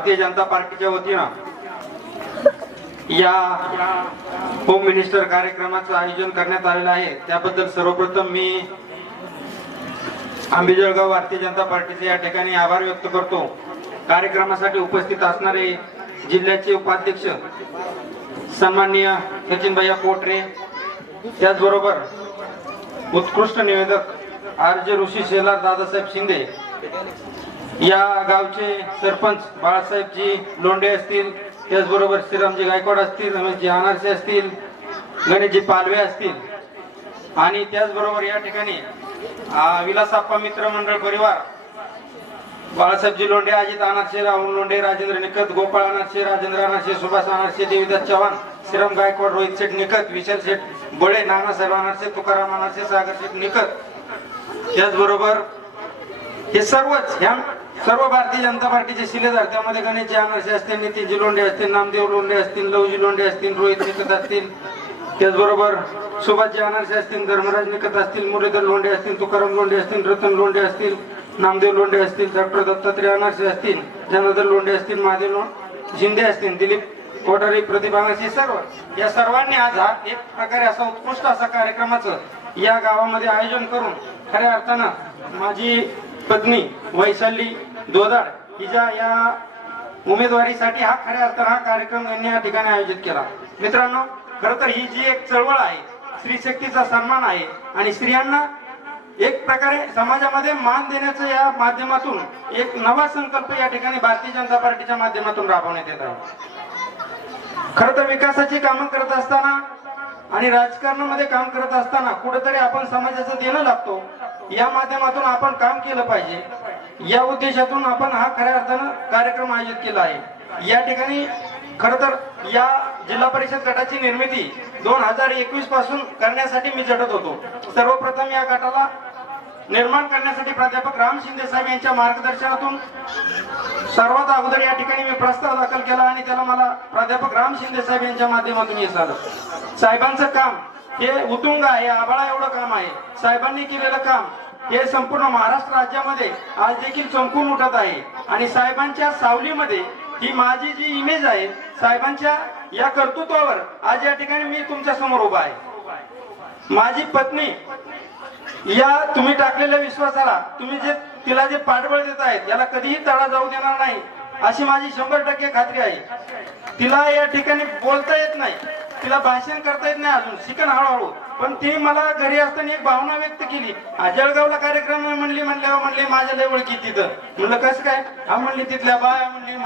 भारतीय जनता पार्टीच्या वतीनं या होम मिनिस्टर कार्यक्रमाचं आयोजन करण्यात आलेलं आहे। त्याबद्दल सर्वप्रथम मी आंबेजळगाव भारतीय जनता पार्टीचे या ठिकाणी आभार व्यक्त करतो। कार्यक्रमासाठी उपस्थित असणारे जिल्ह्याचे उपाध्यक्ष सन्माननीय सचिनभाई कोटरे, त्याचबरोबर उत्कृष्ट निवेदक आरजे ऋषी शेलार दादासाहेब शिंदे, या गावचे सरपंच बाळासाहेबजी लोंढे असतील, त्याचबरोबर श्रीरामजी गायकवाड असतील, रमेशजी अनारसे असतील, गणेशजी पालवे असतील, आणि त्याचबरोबर या ठिकाणी विलासप्पा मित्र मंडळ परिवार बाळासाहेबजी लोंढे, अजित अनारसे, राहुल लोंढे, राजेंद्र निकत, गोपाळ अनारसे, राजेंद्र अनारसे, सुभाष अनारसे, देवीदास चव्हाण, श्रीराम गायकवाड, रोहित शेठ निकत, विशाल शेठ बळे, नानासाहेब अनारसे, तुकाराम अनारसे, सागर शेठ निकत, त्याचबरोबर हे सर्व भारतीय जनता पार्टीचे शिलेदार, त्यामध्ये गणेशजी अनारसे असतील, नितीनजी लोंढे असतील, नामदेव लोंढे असतील, लवजी लोंढे असतील, रोहित निकत असतील, त्याचबरोबर सुभाषजी अनारसे असतील, धर्मराज निकत असतील, मुरलीधर लोंढे असतील, तुकाराम लोंढे असतील, रतन लोंढे असतील, नामदेव लोंढे असतील, डॉक्टर दत्तात्रय अनारसे असतील, जनार्दन लोंढे असतील, महादेव शिंदे असतील, दिलीप कोठारी, प्रतिभा अनारसे, सर्व या सर्वांनी आज हा एक प्रकारे असा उत्कृष्ट असा कार्यक्रमाचं या गावामध्ये आयोजन करून खऱ्या अर्थानं माझी पत्नी वैशाली दोदाड हिच्या या उमेदवारीसाठी हा खऱ्या अर्थानं हा कार्यक्रम यांनी या ठिकाणी आयोजित केला। मित्रांनो, खरं तर ही जी एक चळवळ आहे, स्त्री शक्तीचा सन्मान आहे आणि स्त्रियांना एक प्रकारे समाजामध्ये मान देण्याचं या माध्यमातून एक नवा संकल्प या ठिकाणी भारतीय जनता पार्टीच्या माध्यमातून राबवण्यात येत आहे। खरं तर विकासाची कामं करत असताना आणि राजकारणामध्ये काम करत असताना कुठेतरी आपण समाजाचं देणं लागतो, या माध्यमातून आपण काम केलं पाहिजे, या उद्देशातून आपण हा खऱ्या अर्थानं कार्यक्रम आयोजित केला आहे। या ठिकाणी खरं तर या जिल्हा परिषद गटाची निर्मिती 2021 पासून करण्यासाठी मी झटत होतो। सर्वप्रथम या गटाला निर्माण करण्यासाठी प्राध्यापक राम शिंदे साहेब यांच्या मार्गदर्शनातून सर्वात अगोदर या ठिकाणी मी प्रस्ताव दाखल केला आणि त्याला मला प्राध्यापक राम शिंदे साहेब यांच्या माध्यमातून यश आलं। साहेबांचं काम हे उतुंग आहे, आभाळा एवढं काम आहे। साहेबांनी केलेलं काम हे संपूर्ण महाराष्ट्र राज्यामध्ये आज देखील चमकून उठत आहे आणि साहेबांच्या सावलीमध्ये ही माझी जी इमेज आहे, साहेबांच्या या कर्तृत्वावर आज या ठिकाणी मी तुमच्या समोर उभा आहे। माझी पत्नी या तुम्ही टाकलेल्या विश्वासाला, तुम्ही जे तिला जे पाठबळ देत आहेत, याला कधीही तडा जाऊ देणार नाही अशी माझी 100% खात्री आहे। तिला या ठिकाणी बोलता येत नाही, तिला भाषण करता येत नाही, अजून शिकण हळूहळू, पण ती मला घरी असताना एक भावना व्यक्त केली। जळगावला कार्यक्रम म्हणली, म्हणले माझ्या लय ओळखी तिथं, म्हणलं कसं काय? हा म्हणली तिथल्या बाया, म्हणली